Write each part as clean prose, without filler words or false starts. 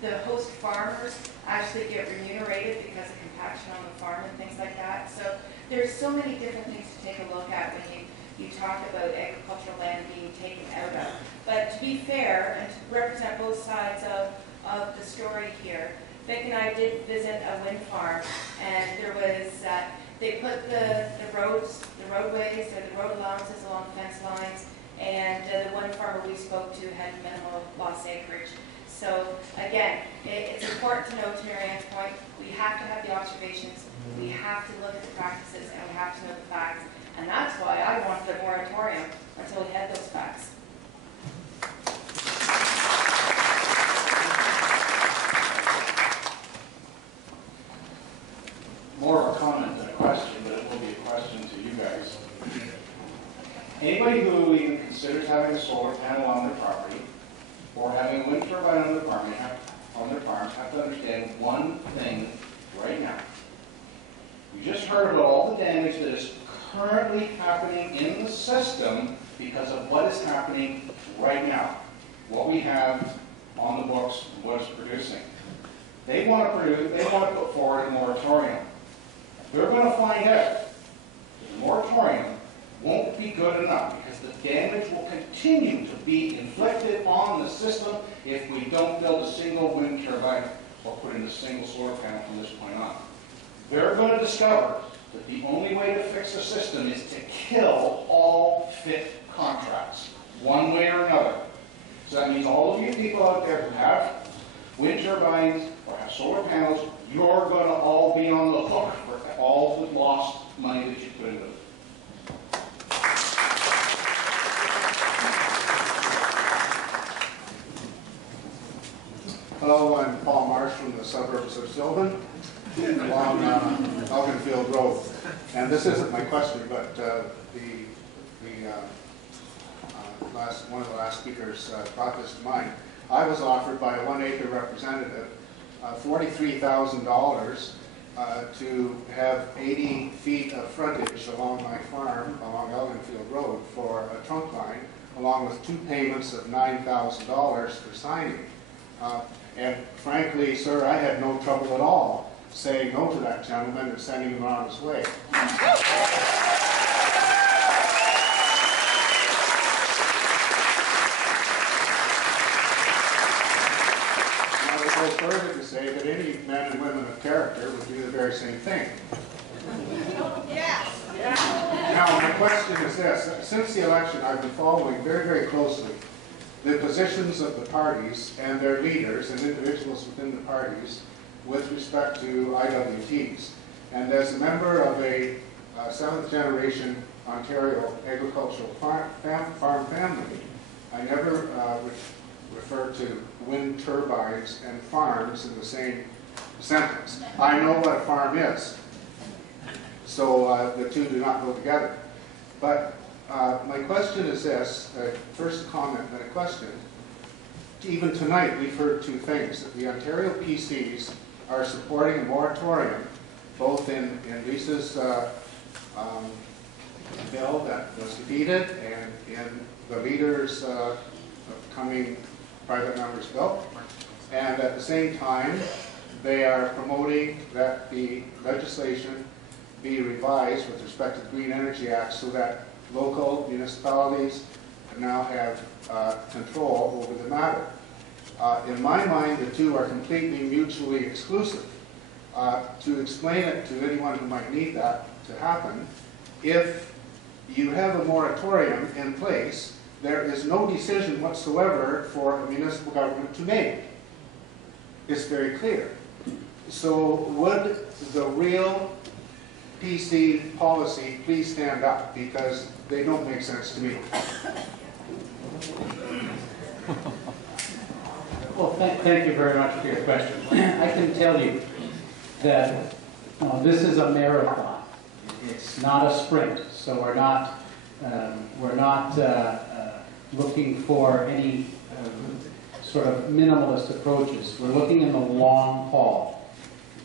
The host farmers actually get remunerated because of compaction on the farm and things like that. So there's so many different things to take a look at when you talk about agricultural land being taken out of. But to be fair and to represent both sides of the story here, Vic and I did visit a wind farm, and there was, they put the roadways, or the road allowances along fence lines, and the one farmer we spoke to had minimal loss acreage. So again, it's important to know, to Marianne's point, we have to have the observations, we have to look at the practices, and we have to know the facts. And that's why I want the moratorium until we have those facts. More of a comment than a question, but it will be a question to you guys. Anybody who even considers having a solar panel on their property or having a wind turbine on their farms have to understand one thing right now. You just heard about all the damage that is currently happening in the system because of what is happening right now, what we have on the books, what it's producing. They want to put forward a moratorium. They're going to find out that the moratorium won't be good enough because the damage will continue to be inflicted on the system if we don't build a single wind turbine or put in a single solar panel from this point on. They're going to discover that the only way to fix the system is to kill all fit contracts, one way or another. So that means all of you people out there who have wind turbines or have solar panels, you're going to all be on the hook for all the lost money that you put into it. Hello, I'm Paul Marsh from the suburbs of Sylvan along Elginfield Road. And this isn't my question, but one of the last speakers brought this to mind. I was offered by a 1-acre representative $43,000 to have 80 feet of frontage along my farm, along Elginfield Road, for a trunk line, along with 2 payments of $9,000 for signing. And frankly, sir, I had no trouble at all saying no to that gentleman and sending him on his way. I would go further to say that any men and women of character would do the very same thing. Yes. Now, my question is this. Since the election, I've been following very, very closely the positions of the parties and their leaders and individuals within the parties with respect to IWTs. And as a member of a 7th generation Ontario agricultural farm family, I never refer to wind turbines and farms in the same sentence. I know what a farm is, so the two do not go together. But my question is this, first a comment, then a question. Even tonight we've heard 2 things, that the Ontario PCs are supporting a moratorium, both in Lisa's bill that was defeated and in the leader's upcoming private members bill. And at the same time, they are promoting that the legislation be revised with respect to the Green Energy Act so that local municipalities now have control over the matter. In my mind, the two are completely mutually exclusive. To explain it to anyone who might need that to happen, if you have a moratorium in place, there is no decision whatsoever for a municipal government to make. It's very clear. So would the real PC policy please stand up, because they don't make sense to me. Well, thank you very much for your question. I can tell you that this is a marathon. It's not a sprint, so we're not looking for any sort of minimalist approaches. We're looking in the long haul.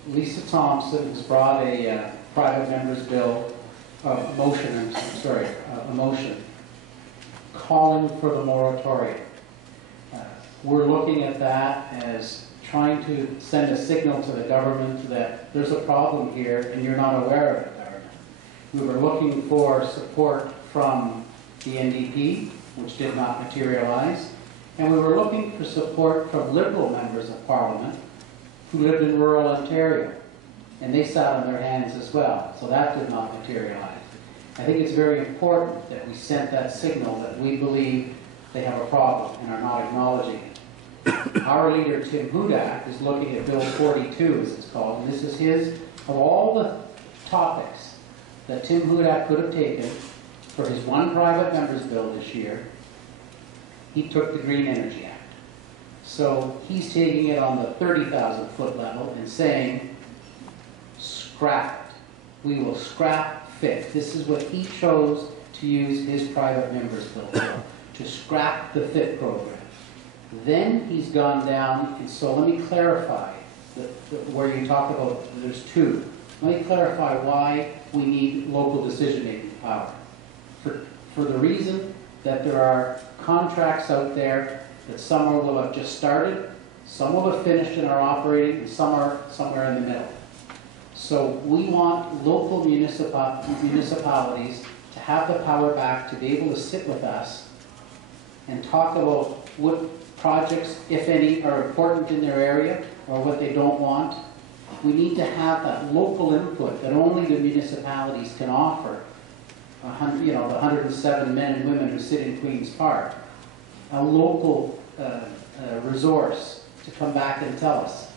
Lisa Thompson has brought a private member's bill, a motion calling for the moratorium. we're looking at that as trying to send a signal to the government that there's a problem here and you're not aware of it, government. We were looking for support from the NDP, which did not materialize, and we were looking for support from Liberal members of Parliament who lived in rural Ontario, and they sat on their hands as well, so that did not materialize. I think it's very important that we sent that signal that we believe they have a problem and are not acknowledging it. Our leader, Tim Hudak, is looking at Bill 42, as it's called, and this is his, of all the topics that Tim Hudak could have taken for his one private member's bill this year, he took the Green Energy Act. So he's taking it on the 30,000 foot level and saying, scrap it. We will scrap FIT. This is what he chose to use his private member's bill for, to scrap the FIT program. Then he's gone down, and so let me clarify where you talk about, there's two. Let me clarify why we need local decision-making power. For the reason that there are contracts out there that some will have just started, some will have finished and are operating, and some are somewhere in the middle. So we want local municipalities to have the power back to be able to sit with us and talk about what projects, if any, are important in their area or what they don't want. We need to have that local input that only the municipalities can offer. The 107 men and women who sit in Queen's Park. A local resource to come back and tell us.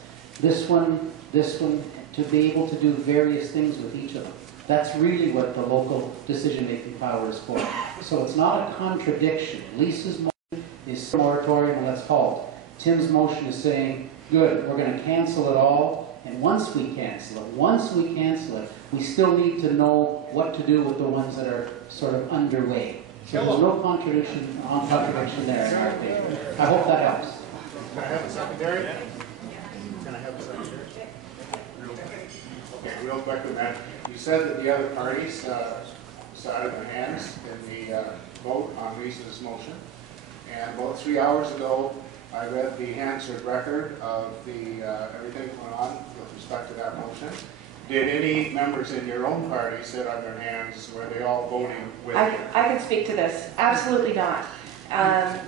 This one, to be able to do various things with each of them. That's really what the local decision-making power is for. So it's not a contradiction. Lisa's motion is moratorium, let's halt. Tim's motion is saying, good, we're going to cancel it all, and once we cancel it, we still need to know what to do with the ones that are sort of underway. So there's no contradiction there in our favor. I hope that helps. Can I have a secondary? Can I have a secondary? Okay, real quick on that. You said that the other parties sat in their hands in the vote on Lisa's motion. And about 3 hours ago, I read the Hansard record of the everything that went on with respect to that motion. Did any members in your own party sit on their hands? Were they all voting with you? I can speak to this. Absolutely not. I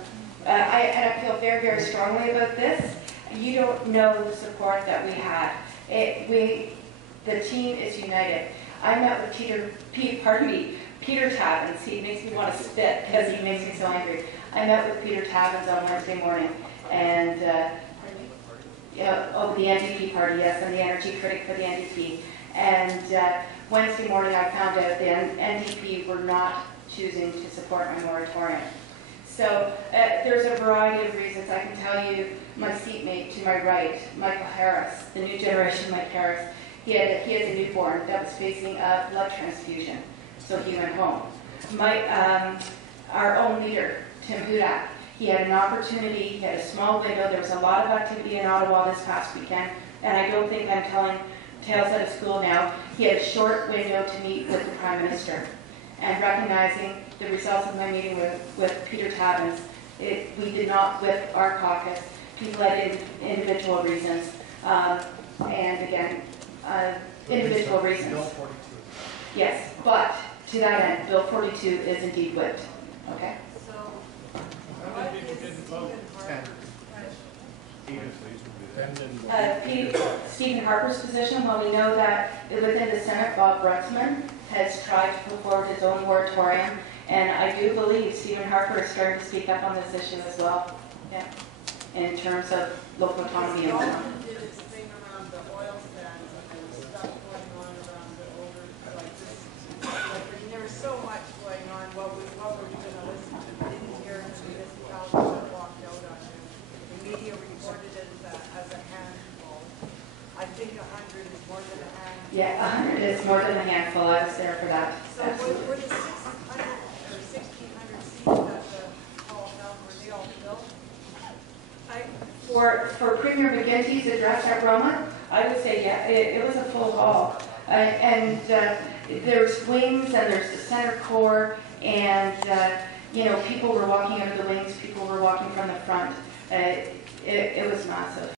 feel very, very strongly about this. You don't know the support that we had. The team is united. I met with Peter Tabbins. He makes me want to spit because he makes me so angry. I met with Peter Tabbins on Wednesday morning, and the NDP party, yes, I'm the energy critic for the NDP. And Wednesday morning I found out the NDP were not choosing to support my moratorium. So there's a variety of reasons. I can tell you my seatmate to my right, Michael Harris, the new generation Mike Harris, he has a newborn that was facing a blood transfusion, so he went home. Our own leader, Tim Hudak, he had an opportunity, he had a small window, there was a lot of activity in Ottawa this past weekend, and I don't think I'm telling tales out of school now. He had a short window to meet with the Prime Minister. And recognizing the results of my meeting with Peter Tabbins, we did not whip our caucus. People had individual reasons, and again, individual reasons. Bill 42. Yes, but to that end, Bill 42 is indeed whipped. Okay? So, what is Stephen Harper's position, well, we know that within the Senate, Bob Bruxman has tried to put forward his own moratorium, and I do believe Stephen Harper is starting to speak up on this issue as well, yeah, in terms of local autonomy and whatnot. Did his thing around the oil sands and stuff going on around the older, like this, like there was so much going on. What were you going to listen to? We didn't hear the municipalities that walked out on him. The media reported it as a handful. I think 100 is more than a handful. Yeah, 100 is more than a handful. I was there for that. So were the 600 or 1,600 seats that the hall held, were they all filled? For Premier McGinty's address at Roma, I would say, yeah, it was a full hall. And there's wings and there's the center core, and people were walking out of the wings, people were walking from the front. It was massive.